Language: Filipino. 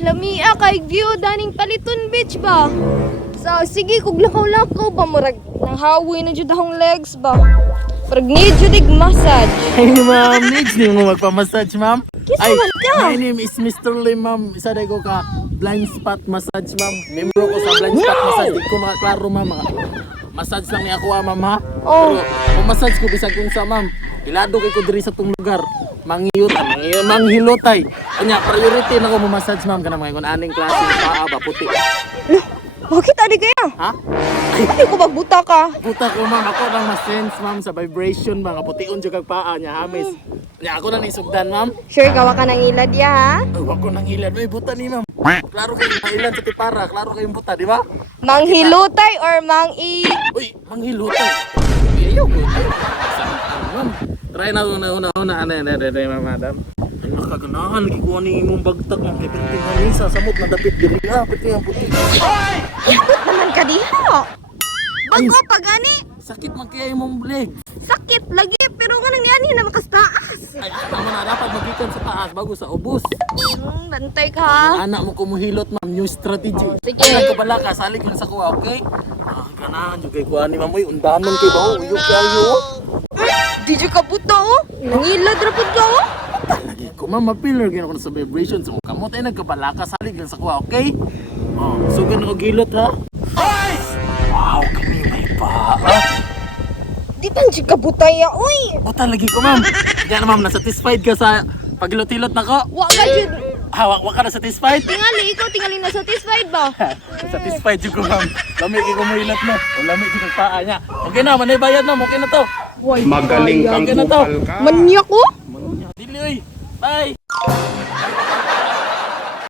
Lamia kay view daning Paliton Beach ba? So, sige, kung lakaw-lakaw ba, murag nang hawi na jud akong legs ba? Murag need jud dig massage. Ay, ma'am, needs din mo magpa-massage, ma'am. Kisa Ay, man ka? my name is Mr. Lim, ma'am. Isa day ko ka blind spot massage, ma'am. Membro ko sa blind spot massage. Di ko makaklaro, ma'am. Massage lang ni ako, ma'am, ha? Oh. Pero, kung massage ko, bisag kung sa, ma'am. Ilado kay ko diri sa tong lugar. Manghilotay. Kanya, priority na ko massage, ma'am. Kanang mga kung aning klase ng paa ba, puti. Bakit adi kaya? Ha? Ay, Hindi ko magbuta ka. puta ko, ma'am. Ako lang ma-sense, ma'am, sa vibration, mga putiun dyan kag paa niya, hamis. Nya ako nang isugdan, ma'am. Sure, gawa ka ng ilad ya ha? Ay, wag ko nang ilan. Ay, buta ni, ma'am. Klaro kayo na ilan sa tipara. Klaro kayong buta, di ba? Manghilutay or mang-i... Uy, manghilutay. Ayaw ko. Saan, ma'am? Try na una. Ano, madam. Ay, makaganahan. Lagi ko ni imong bagtak, ma'am. Kaya pinting halisa. Samot na dapit diri. Ah, piti ang puti. Iabot naman ka diha. Bago pa gani. Sakit man kaya imong leg. Sakit lagi, pero ganang niyan na makastaas. Ay, tama na. Dapat magikan sa taas bago sa ubos. Bantay ka ha. Anak mo kumuhilot, ma'am. New strategy. Sige. Kaya ka bala ka. Salig lang sa kuha, okay? Ah, ganahan. Yung kay kuha ni ma'am. Uy, undanon kay ba? Uyok kayo. Di dyan ka puto oh. Nangilad rapod ka oh. Lagi ko, ma'am. Mapillar gano'n ko na sa vibrations. So, kamot ay nagkabala ka. Salig lang sa kuha, okay? Oh, so gano'n ko gilot, ha? Ay! Wow, kami may paa. Di ba dyan ka butaya uy. Buta lagi ko, ma'am. Diyan, ma'am. Nasatisfied ka sa paghilot-hilot na ko. Wa ka dyan. Hawak ka na satisfied? Tingali, ikaw tingali na satisfied ba? Satisfied yung ko, ma'am. Lamig yung kumahilot mo. O lamig yung paa niya. Okay na, manay bayad na. Okay na to. Magaling kang Okay na to. kupal ka. Manyak oh. Dili, oy. Bye.